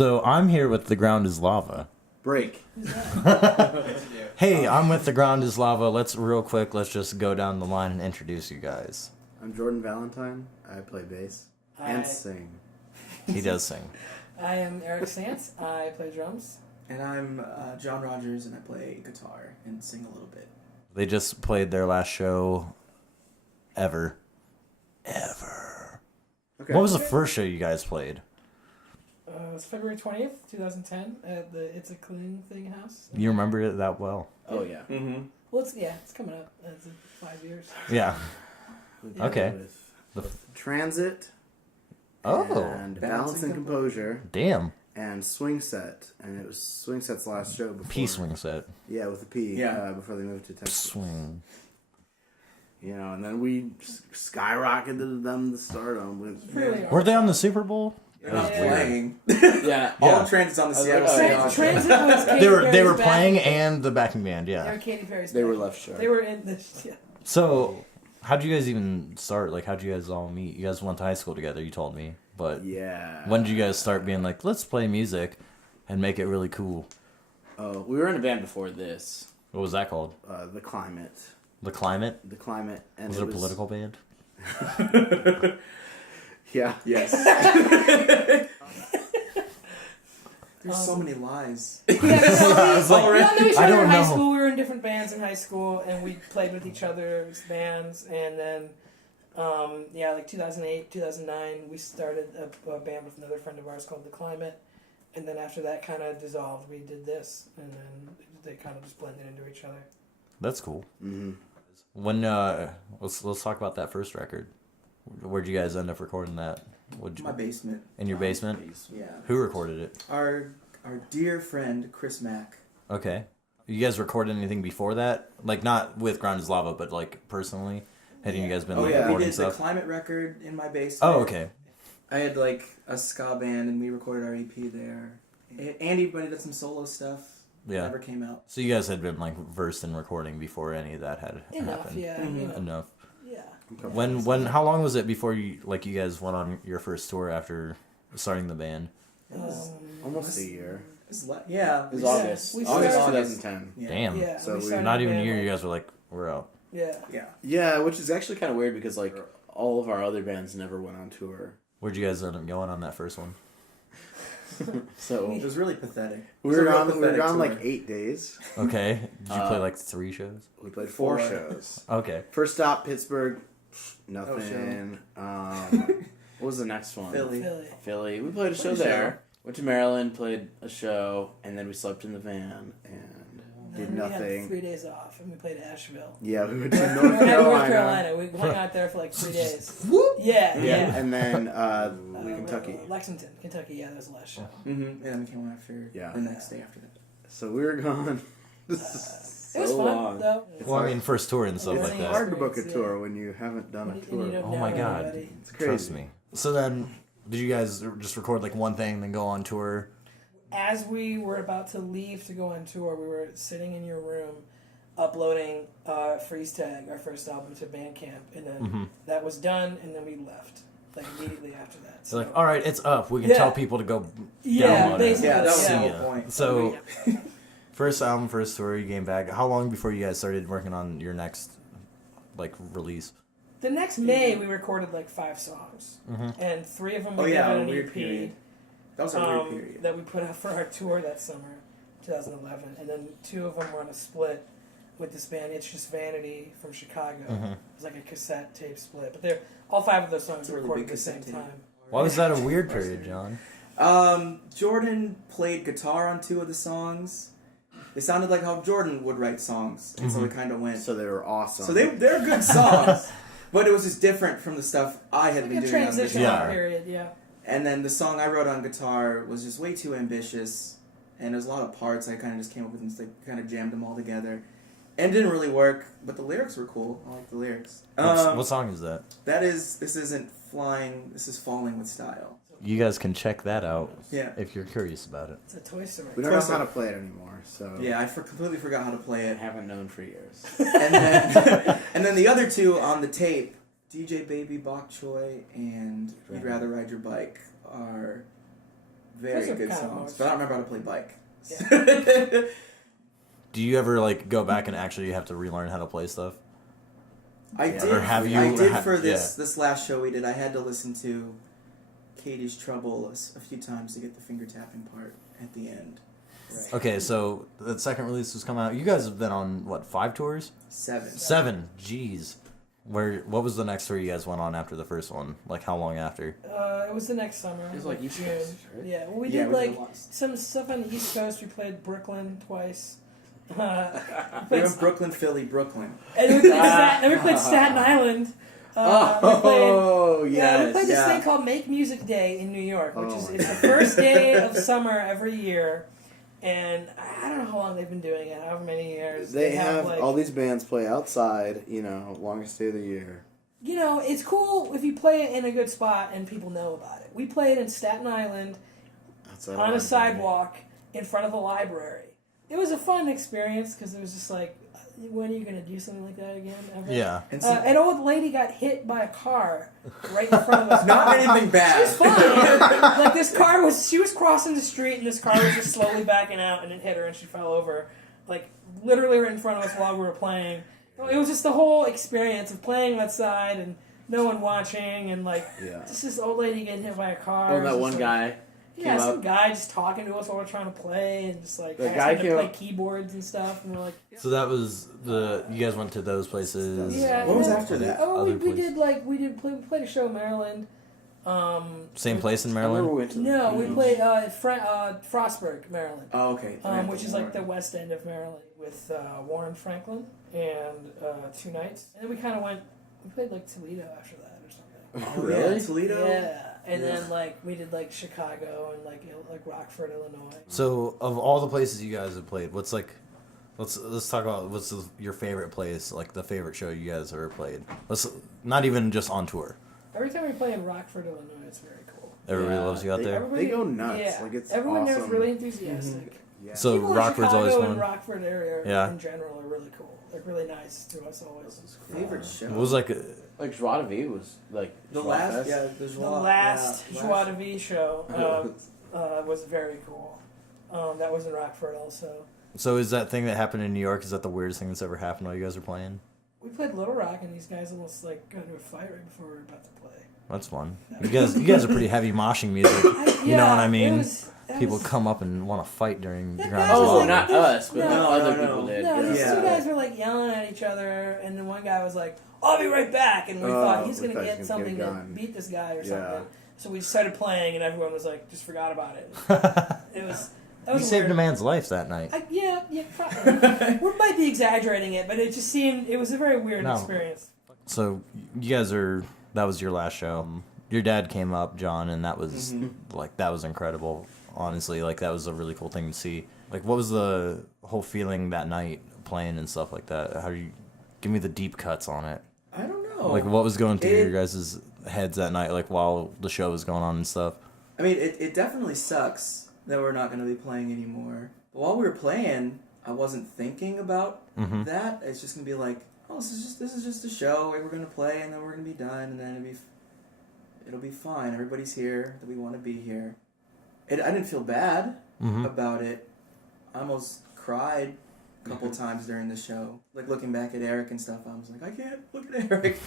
So I'm here with The Ground is Lava. Break. Hey, I'm with The Ground is Lava. Let's just go down the line and introduce you guys. I'm Jordan Valentine. I play bass and sing. He does sing. I am Eric Stantz. I play drums. And I'm John Rogers, and I play guitar and sing a little bit. They just played their last show ever. Okay. What was the first show you guys played? It was February 20th, 2010 at the It's a Clean Thing house. You remember it that well? Oh, yeah. Mm-hmm. Well, it's coming up. It's 5 years. Yeah. Okay. With Transit. Oh. And Balance and Composure. Damn. And Swing Set. And it was Swing Set's last show before. P Swing Set. Yeah, with a P. Yeah. Before they moved to Texas. Swing. You know, and then we skyrocketed them to stardom. Were they on the Super Bowl? They're not playing. Yeah. All of Transit's on the Seattle Seahawks. Transit was Katy They were Perry's playing band. and the backing band, They were yeah. Katy Perry's They were band. left sharp. They were in this. Yeah. So, how'd you guys even start? Like, how'd you guys all meet? You guys went to high school together, you told me. But Yeah. when did you guys start being like, let's play music and make it really cool? Oh, We were in a band before this. What was that called? The Climate. The Climate? The Climate. And Was it a political band? Yeah. Yes. There's so many lies. Yeah, I was like, we all knew each I other don't in high know. school. We were in different bands in high school, and we played with each other's bands. And then, like 2008, 2009, we started a band with another friend of ours called The Climate. And then after that kind of dissolved, we did this, and then they kind of just blended into each other. That's cool. Mm-hmm. When let's talk about that first record. Where'd you guys end up recording that? My basement. In your basement? Yeah. Who recorded it? Our dear friend Chris Mack. Okay. You guys recorded anything before that? Like, not with Ground is Lava, but like personally? Hadn't you guys been like We recording did stuff? the Climate record in my basement. Oh, okay. I had like a ska band, and we recorded our EP there. Andy did some solo stuff. Yeah. Never came out. So you guys had been like versed in recording before any of that had Enough, happened. yeah. Mhm. You know, Enough. yeah. How long was it before you guys went on your first tour after starting the band? It was Almost a year. It was yeah. It was we- August. we August started- 2010. Yeah. Damn. Yeah. So we we- started Not the even a band, year, like- you guys were like, we're out. Yeah. Yeah. Yeah, which is actually kind of weird because like all of our other bands never went on tour. Where'd you guys end up going on that first one? So It was really pathetic. We It was were a real gone. We were pathetic gone tour. like 8 days. Okay. Did you play like 3 shows? We played 4 4 shows. Okay. First stop, Pittsburgh. Nothing. what was the next one? Philly. Philly. We played a show Played a there. Went to Maryland, played a show, and then we slept in the van. And Then did we had nothing. 3 days off, and we played Asheville. Yeah, we went to North North Carolina. Carolina. We hung out there for like 3 days. Yeah. And then Kentucky. Lexington, Kentucky. Yeah, that was the last show. Mm-hmm. And then we came on after the next day after that. So we were gone. It was fun long. though. Well, I mean, first tour and stuff Yeah, like It's that. hard to book a tour when you haven't done a And you tour. don't Oh know my God. anybody. It's crazy. Trust me. So then, did you guys just record like one thing, then go on tour? As we were about to leave to go on tour, we were sitting in your room uploading Freeze Tag, our first album, to Bandcamp, and then that was done, and then we left like immediately after that. So like, all right, it's up. We can Yeah. tell people to go Yeah, download basically. it. Yeah, that was See the ya. whole point. So, first album, first tour, you came back. How long before you guys started working on your next like release? The next May, we recorded like 5 songs, and 3 of them we Oh, did yeah, on a an weird EP period. That was a weird period. that we put out for our tour that summer, 2011, and then 2 of them were on a split with this band, It's Just Vanity from Chicago. It was like a cassette tape split, but they're all 5 of those songs It's a were really recorded big at the same cassette tape. time. Why was that a weird period, John? Jordan played guitar on 2 of the songs. They sounded like how Jordan would write songs, and so we kind of went. So they were awesome. So they're good songs, but it was just different from the stuff I had Like been a doing on transition guitar. Yeah. period, yeah. And then the song I wrote on guitar was just way too ambitious, and there's a lot of parts I kind of just came up with and just like kind of jammed them all together. And it didn't really work, but the lyrics were cool. I like the lyrics. What song is that? This isn't flying, this is falling with style. You guys can check that out Yeah. if you're curious about it. It's a Toy Story. we don't know how to play it anymore. So Yeah, I completely forgot how to play I it. haven't known for years. And then, and then the other 2 on the tape, DJ Baby Bok Choy and You'd Rather Ride Your Bike, are very Those are good kinda songs, more but I don't remember how to play bike. Yeah. Do you ever like go back and actually have to relearn how to play stuff? I Yeah. did. Or have you I did ha- for this last show we did. I had to listen to Katie's Trouble a few times to get the finger tapping part at the end. Right. Okay, so the second release was coming out. You guys have been on what, 5 tours? 7. 7. Jeez. What was the next tour you guys went on after the first one? Like how long after? It was the next summer. It was like East June. Coast, right? Yeah, well, we Yeah, did we did like once. some stuff on the East Coast. We played Brooklyn twice. We Played- went Brooklyn, Philly, Brooklyn. and we played Staten Island. We played, yes. we played this yeah. thing called Make Music Day in New York, which Oh is my it's the first day of summer every year, and I don't know how long they've been doing it, however many years. They have like, all these bands play outside, longest day of the year. You know, it's cool if you play it in a good spot and people know about it. We played in Staten Island Outside on a of sidewalk in front of a library. It was a fun experience because it was just like, when are you going to do something like that again? Ever? Yeah. And An old lady got hit by a car right in front of us. not anything bad. She's fine. Like this car she was crossing the street and this car was just slowly backing out and it hit her and she fell over. Like literally right in front of us while we were playing. It was just the whole experience of playing outside and no one watching and like just this old lady getting hit by a car. Oh, that one guy. Yeah, came some up. guy just talking to us while we're trying to play and just like The asking guy to came play up- keyboards and stuff and we're like, So that was you guys went to those places. yeah. What was and then- after that? Oh, Other we places? did we played a show in Maryland. Same place in I remember we Maryland? went to No, we beach. played Frostburg, Maryland, Oh, okay. which is like the west end of Maryland with Warren Franklin and 2 nights. And then we kind of we played like Toledo after that or something. Oh, Really? yeah, Toledo. Yeah, and Yeah. then like we did like Chicago and like Rockford, Illinois. So of all the places you guys have played, what's like let's talk about what's your favorite place, like the favorite show you guys ever played. Let's not even just on tour. Every time we play in Rockford, Illinois, it's very cool. Everybody Yeah, loves you out they- there. Everybody, go nuts. Yeah, Like, it's everyone there's awesome. really enthusiastic. Yeah. So People in Rockford's always Chicago fun. and Rockford area Yeah. in general are really cool. Like really nice to us always. Favorite show. What was like Like Joie de Vivre was like the Joie last? Fest. Yeah, The last Joie de Vie show was very cool. That was in Rockford also. So is that thing that happened in New York, is that the weirdest thing that's ever happened while you guys are playing? We played Little Rock and these guys almost like got into a fight right before we were about to play. That's fun. You guys are pretty heavy moshing music. You know what I mean? People come up and want to fight during That ground guy was Oh, like- not us, but No, other no, people no. did. No, these Yeah. two guys were like yelling at each other, and then one guy was like, "I'll be right back," and we thought he's we gonna thought he get was gonna something get a to gun. beat this guy or Yeah. something. So we started playing, and everyone was like, just forgot about it. It was that You was saved weird. a man's life that night. Yeah, probably. We might be exaggerating it, but it just seemed it was a very weird No. experience. So you guys that was your last show. Your dad came up, John, and that was like that was incredible. Honestly, like that was a really cool thing to see. Like, what was the whole feeling that night playing and stuff like that? How do you give me the deep cuts on it? I don't know. Like, what was going through your guys' heads that night, like while the show was going on and stuff? I mean, it definitely sucks that we're not going to be playing anymore. But while we were playing, I wasn't thinking about that. It's just going to be like, oh, this is just a show. We're going to play, and then we're going to be done, and then it'll be fine. Everybody's here that we want to be here. I didn't feel bad about it. I almost cried a couple times during the show. Like, looking back at Eric and stuff, I was like, I can't look at Eric.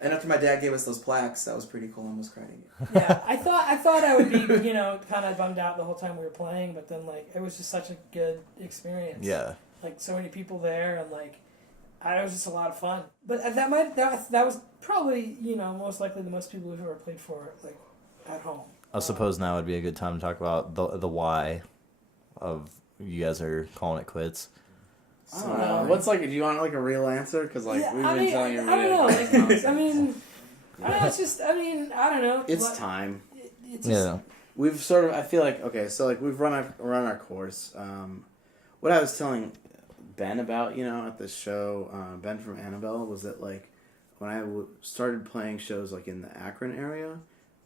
And after my dad gave us those plaques, that was pretty cool. I almost cried again. Yeah, I thought I would be, kind of bummed out the whole time we were playing, but then like it was just such a good experience. Yeah. Like so many people there, and like it was just a lot of fun. But that was probably most likely the most people we've ever played for like at home. I suppose now would be a good time to talk about the why of you guys are calling it quits. I don't know. What's like? Do you want like a real answer? Because like we've been telling you. I don't know. Like, nonsense. I mean, I don't know, it's just. I mean, I don't know. It's Like, time. It's just, Yeah. We've sort of. I feel like okay. So like we've run our course. What I was telling Ben about at this show, Ben from Annabelle, was that like when I started playing shows like in the Akron area,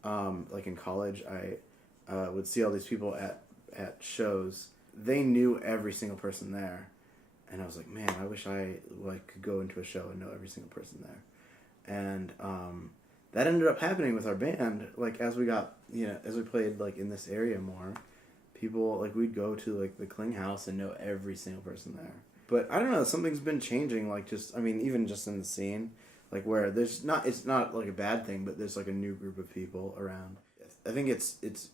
like in college, I would see all these people at shows. They knew every single person there, and I was like, man, I wish I could go into a show and know every single person there, and that ended up happening with our band. Like as we got as we played like in this area more, people, like, we'd go to, like, the Kling House and know every single person there. But I don't know, something's been changing, like, just, I mean, even just in the scene, like, where there's not, it's not, like, a bad thing, but there's, like, a new group of people around. I think it's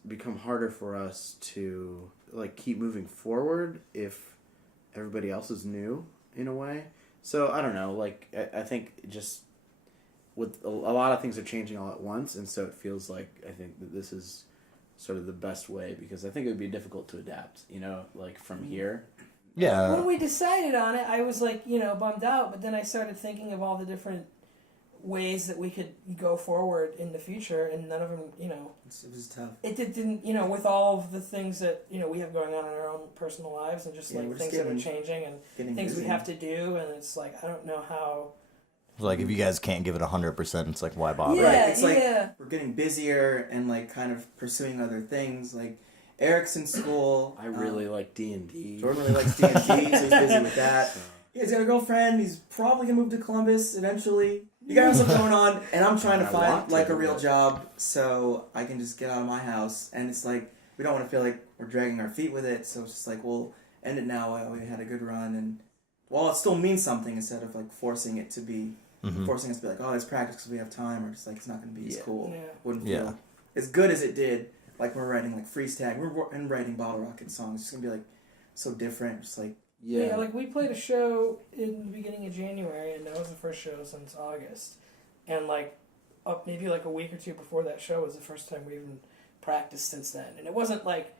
become harder for us to, like, keep moving forward if everybody else is new, in a way. So, I don't know, like, I think just with a lot of things are changing all at once, and so it feels like I think that this is sort of the best way, because I think it would be difficult to adapt, you know, like, from here. Yeah. When we decided on it, I was like, you know, bummed out, but then I started thinking of all the different ways that we could go forward in the future, and none of them, you know, It was tough. it didn't, you know, with all of the things that, you know, we have going on in our own personal lives, and just Yeah, like we're things just that are changing and getting things busy. we have to do, and it's like, I don't know how. Like, if you guys can't give it 100%, it's like, why bother? Yeah, Right, it's like yeah. we're getting busier and like kind of pursuing other things. Like Eric's in school. I really like D&D. Jordan really likes D&D, so he's busy with that. He's got a girlfriend. He's probably gonna move to Columbus eventually. You got something going on, and I'm trying to I find want to, like a real but- job so I can just get out of my house. And it's like we don't want to feel like we're dragging our feet with it. So it's just like we'll end it now. We had a good run, and while it still means something, instead of like forcing it to be. Forcing us to be like, oh, let's practice because we have time, or just like it's not going to be as cool. Yeah. Wouldn't Yeah. feel as good as it did. Like we're writing like freeze tag, and writing Bottle Rocket songs. It's gonna be like so different. Just like Yeah, like we played a show in the beginning of January, and that was the first show since August. And like, up maybe like a week or two before that show was the first time we even practiced since then. And it wasn't like,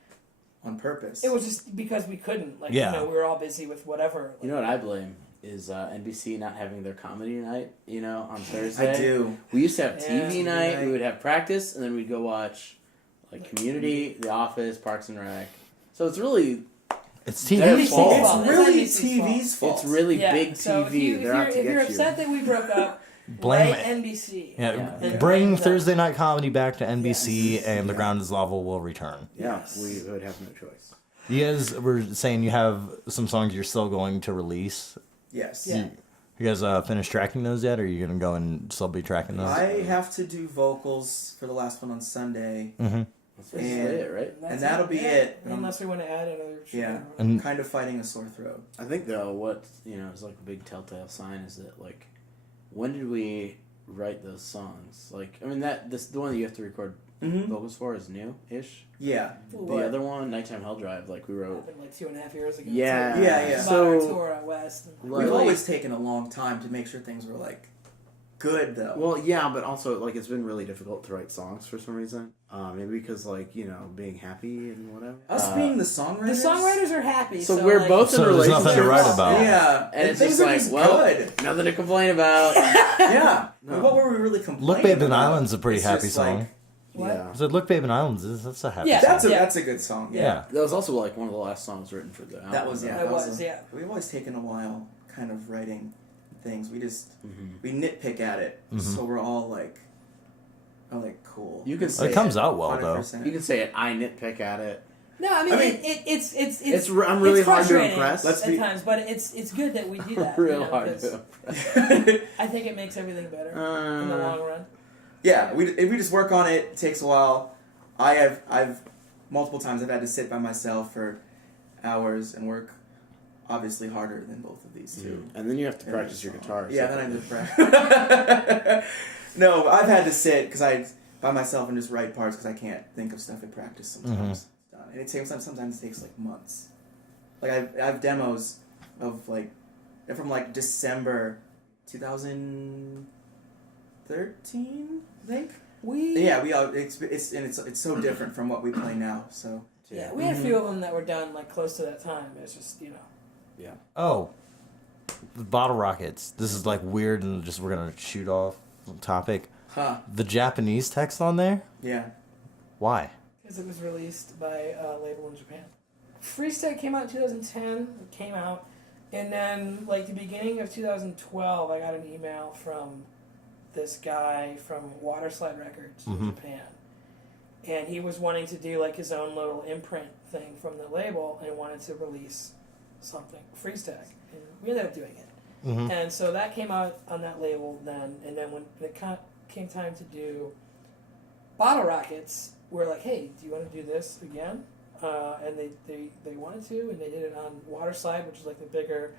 on purpose. it was just because we couldn't. Like, Yeah. you know, we were all busy with whatever. You know what I blame is NBC not having their comedy night, you know, on Thursday. I do. We used to have Yeah, TV TV night, night. we would have practice, and then we'd go watch, like, Community, The Office, Parks and Rec. So it's really, It's Their TV's fault. fault. It's It's really NBC's TV's fault. it's really Yeah, big so TV. They're out to if you're get upset you. that we broke up, Blame blame it. NBC. Yeah, And bring blame Thursday Night Comedy back to NBC, Yes. and The Ground is Lava will return. Yeah, Yes. we would have no choice. You guys were saying you have some songs you're still going to release. Yes. Yeah. You guys finished tracking those yet, or are you going to go and still be tracking those? I have to do vocals for the last one on Sunday, That's basically And- it, right? That's and that'll be yeah. it. Unless we want to add another show. Yeah. And kind of fighting a sore throat. I think, though, what, you know, is like a big telltale sign is that, like, when did we write those songs? Like, I mean, the one that you have to record Mm-hmm. vocals for is new-ish. Yeah. The other one, Nighttime Hell Drive, like, we wrote... Happened like 2.5 years ago. Yeah. Yeah, yeah. About our So, tour out west. We've always taken a long time to make sure things were like good though. well, yeah, but also, like, it's been really difficult to write songs for some reason. Maybe because, like, you know, being happy and whatever. Us being the songwriters. The songwriters are happy. So So we're like, both in So there's relationships. nothing to write about. Yeah, And it's things just are like, just well, good. nothing to complain about. Yeah. No. What were we really complaining Look Babe in about? Island's a pretty It's happy just song. like- What? Yeah. I said, Look Babe in Islands, that's a happy Yeah. song. that's a good song. Yeah. That was also, like, one of the last songs written for the album. That was It was, yeah. We've always taken a while, kind of writing things. We just Mhm. we nitpick at it, so we're all like, cool. You can say It comes out well, though. 100%. You can say it. I nitpick at it. No, I mean, I mean, it's I'm really it's hard to frustrating impress. Let's at be- times, but it's good that we do that. Real you know, hard 'cause to. I think it makes everything better in the long run. Yeah, if we just work on it, it takes a while. I've multiple times I've had to sit by myself for hours and work obviously harder than both of these two. And then you have to practice your guitar. Yeah, then I have to practice. No, I've had to sit by myself and just write parts because I can't think of stuff in practice sometimes. And it takes sometimes it takes like months. Like I have demos of like they're from like December 2013, I think. Yeah, we all it's so different from what we play now. So Yeah, we had a few of them that were done like close to that time. It's just Oh, the Bottle Rockets. This is like weird and just we're going to shoot off topic. huh? The Japanese text on there? Yeah. Why? because it was released by a label in Japan. Freestyle came out in 2010. It came out, and then like the beginning of 2012, I got an email from this guy from Waterslide Records in Japan, and he was wanting to do like his own little imprint thing from the label and wanted to release something freestyle, and we ended up doing it. And so that came out on that label then, and then when it came time to do Bottle Rockets, we're like, hey, do you want to do this again? and they wanted to, and they did it on Waterslide, which is like the bigger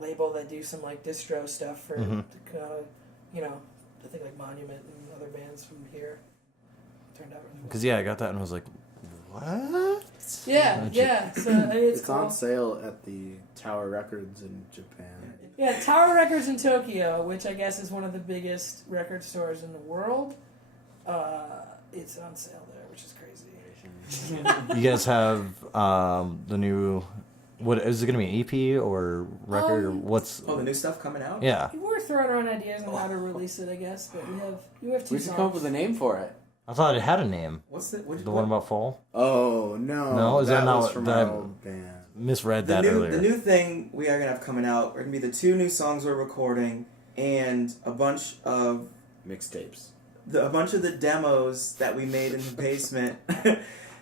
label that do some like distro stuff for, you know, I think like Monument and other bands from here. Turned out really well. Because I got that and was like, what? Yeah. So I mean, it's It's cool. on sale at the Tower Records in Japan. Yeah, Tower Records in Tokyo, which I guess is one of the biggest record stores in the world. It's on sale there, which is crazy. You guys have the new. What is it going to be? An EP or record or what's? Oh, the new stuff coming out? Yeah, We're throwing around ideas on how to release it, I guess, but we have two We should come up with a name for it. I thought it had a name. What's the The one about fall. Oh no! No, is that not was what- from that- our old band? Misread the that new earlier. the new thing we are gonna have coming out are gonna be the 2 new songs we're recording and a bunch of Mixtapes. the demos that we made in the basement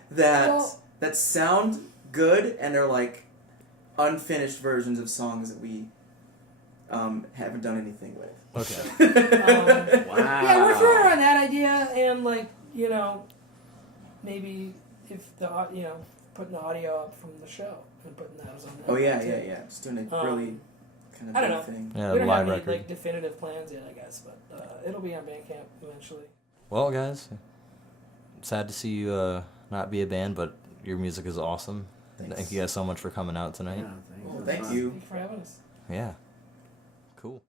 that sound good and are like unfinished versions of songs that we haven't done anything with. Okay. Wow. Yeah, we're throwing around that idea, and like, you know, maybe if putting the audio up from the show and putting those on. Oh yeah, too. yeah. Just doing a really kind of I don't big know. thing. Yeah, We don't live have any record. like definitive plans yet, I guess, but it'll be on Bandcamp eventually. Well, guys, sad to see you not be a band, but your music is awesome. Thanks. Thank you guys so much for coming out tonight. Yeah, Well, thank thank you. you. Thank you for having us. Yeah. Cool.